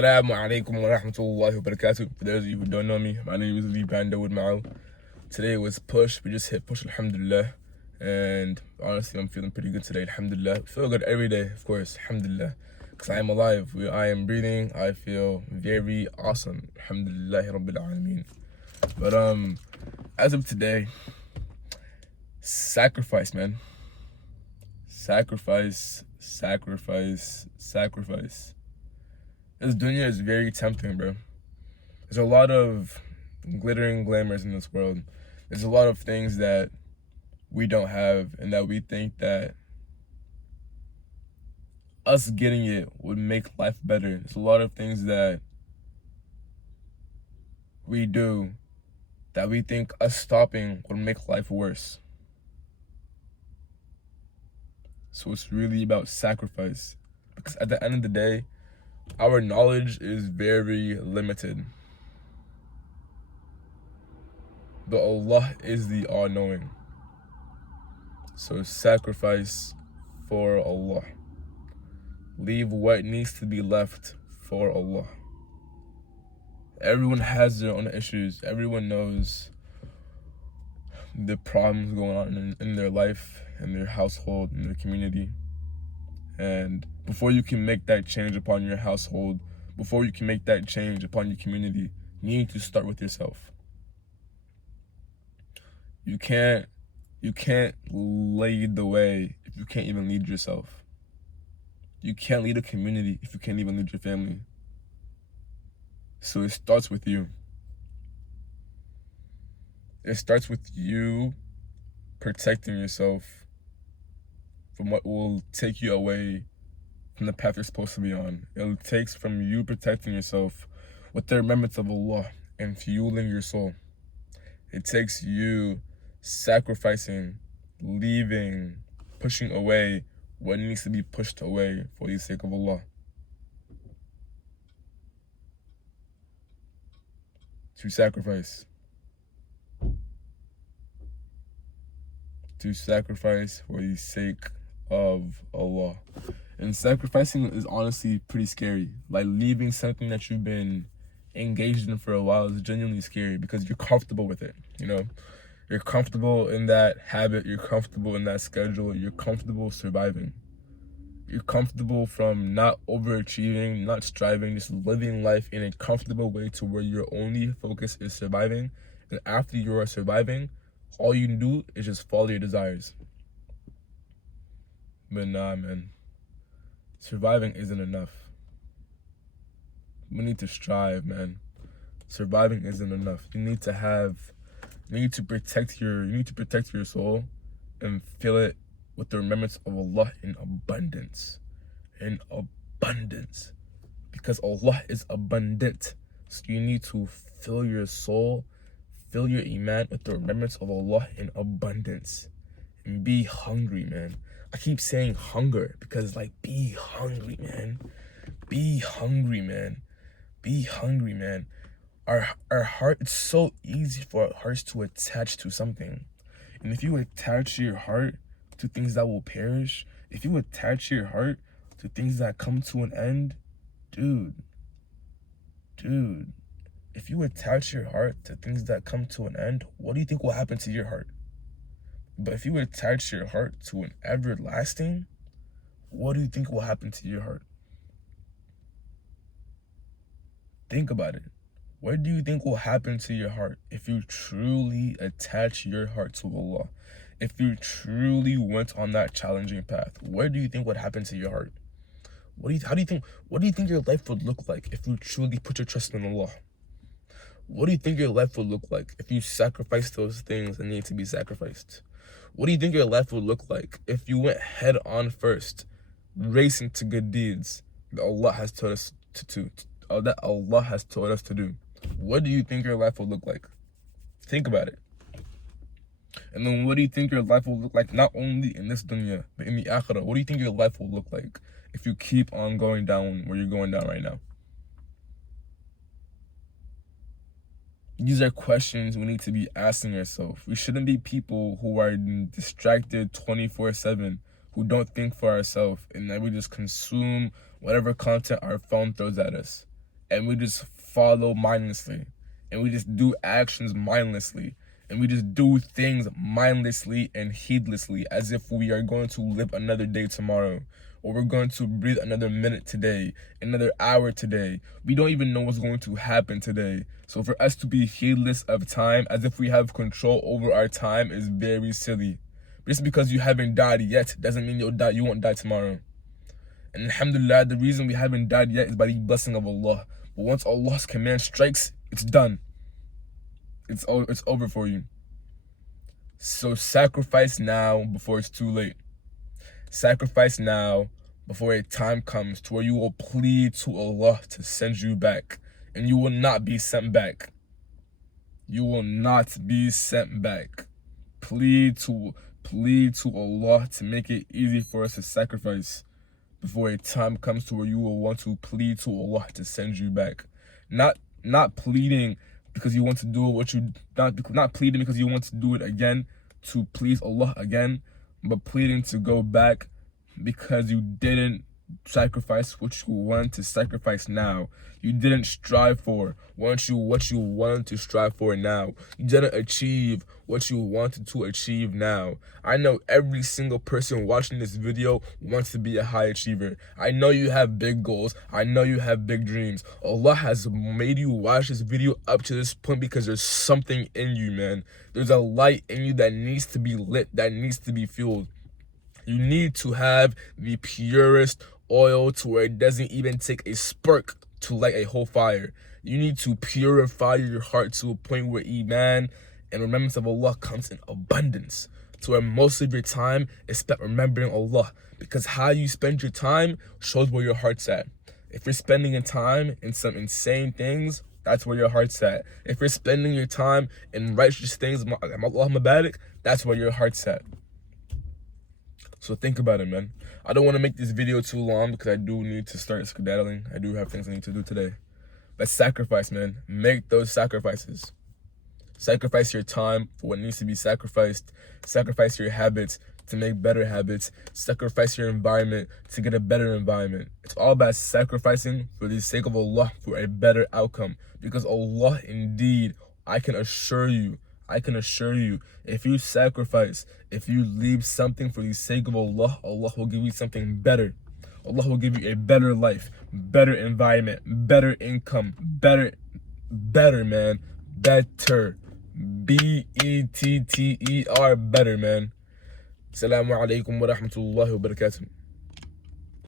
Assalamu alaikum wa rahmatullahi wa barakatuh. For those of you who don't know me, my name is Lee Bando with Ma'al. Today was push. We just hit push, alhamdulillah. And honestly, I'm feeling pretty good today, alhamdulillah. Feel good every day, of course, alhamdulillah. Because I am alive. I am breathing. I feel very awesome. Alhamdulillah Rabbil Alameen. But as of today, sacrifice, man. Sacrifice. This dunya is very tempting, bro. There's a lot of glittering glamours in this world. There's a lot of things that we don't have and that we think that us getting it would make life better. There's a lot of things that we do that we think us stopping would make life worse. So it's really about sacrifice. Because at the end of the day, our knowledge is very limited. But Allah is the all-knowing. So sacrifice for Allah. Leave what needs to be left for Allah. Everyone has their own issues. Everyone knows the problems going on in their life, in their household, in their community. And before you can make that change upon your household, before you can make that change upon your community, you need to start with yourself. You can't lead the way if you can't even lead yourself. You can't lead a community if you can't even lead your family. So it starts with you. It starts with you protecting yourself from what will take you away from the path you're supposed to be on. It takes from you protecting yourself with the remembrance of Allah and fueling your soul. It takes you sacrificing, leaving, pushing away what needs to be pushed away for the sake of Allah. To sacrifice. To sacrifice for the sake of Allah. And sacrificing is honestly pretty scary. Like leaving something that you've been engaged in for a while is genuinely scary because you're comfortable with it, you know? You're comfortable in that habit, you're comfortable in that schedule, you're comfortable surviving. You're comfortable from not overachieving, not striving, just living life in a comfortable way to where your only focus is surviving. And after you are surviving, all you do is just follow your desires. But nah, man. Surviving isn't enough. We need to strive, man. Surviving isn't enough. You need to protect your soul and fill it with the remembrance of Allah in abundance. In abundance. Because Allah is abundant. So you need to fill your soul, fill your iman with the remembrance of Allah in abundance. And be hungry, man. I keep saying hunger because, like, be hungry, man. Be hungry, man. Be hungry, man. Our heart, it's so easy for our hearts to attach to something. And if you attach your heart to things that will perish, if you attach your heart to things that come to an end, dude, if you attach your heart to things that come to an end, what do you think will happen to your heart? But if you attach your heart to an everlasting, what do you think will happen to your heart? Think about it. What do you think will happen to your heart if you truly attach your heart to Allah? If you truly went on that challenging path, what do you think would happen to your heart? What do you think your life would look like if you truly put your trust in Allah? What do you think your life would look like if you sacrifice those things that need to be sacrificed? What do you think your life would look like if you went head on first, racing to good deeds that Allah has told us to do? What do you think your life will look like? Think about it. And then what do you think your life will look like, not only in this dunya, but in the akhirah? What do you think your life will look like if you keep on going down where you're going down right now? These are questions we need to be asking ourselves. We shouldn't be people who are distracted 24/7, who don't think for ourselves, and that we just consume whatever content our phone throws at us. and we just follow mindlessly, and we just do actions mindlessly, and we just do things mindlessly and heedlessly as if we are going to live another day tomorrow, or we're going to breathe another minute today, another hour today. We don't even know what's going to happen today. So for us to be heedless of time as if we have control over our time is very silly. Just because you haven't died yet doesn't mean you won't die tomorrow. And alhamdulillah, the reason we haven't died yet is by the blessing of Allah. But once Allah's command strikes, it's done. It's over for you. So sacrifice now before it's too late. Sacrifice now before a time comes to where you will plead to Allah to send you back. And you will not be sent back. You will not be sent back. Plead to Allah to make it easy for us to sacrifice before a time comes to where you will want to plead to Allah to send you back. Not pleading because you want to do what you not pleading because you want to do it again to please Allah again, but pleading to go back because you didn't sacrifice what you wanted to sacrifice now. You didn't strive for what you wanted to strive for now. You didn't achieve what you wanted to achieve now. I know every single person watching this video wants to be a high achiever. I know you have big goals. I know you have big dreams. Allah has made you watch this video up to this point because there's something in you, man. There's a light in you that needs to be lit, that needs to be fueled. You need to have the purest oil to where it doesn't even take a spark to light a whole fire. You need to purify your heart to a point where Iman and remembrance of Allah comes in abundance, to where most of your time is spent remembering Allah, because how you spend your time shows where your heart's at. If you're spending your time in some insane things, that's where your heart's at. If you're spending your time in righteous things, Allahumma barik, that's where your heart's at. So think about it, man. I don't want to make this video too long because I do need to start skedaddling. I do have things I need to do today. But sacrifice, man. Make those sacrifices. Sacrifice your time for what needs to be sacrificed. Sacrifice your habits to make better habits. Sacrifice your environment to get a better environment. It's all about sacrificing for the sake of Allah for a better outcome. Because Allah, indeed, I can assure you, if you sacrifice, if you leave something for the sake of Allah, Allah will give you something better. Allah will give you a better life, better environment, better income, better, man, better. B-E-T-T-E-R, better, man. Assalamu alaikum wa rahmatullahi wa barakatuh.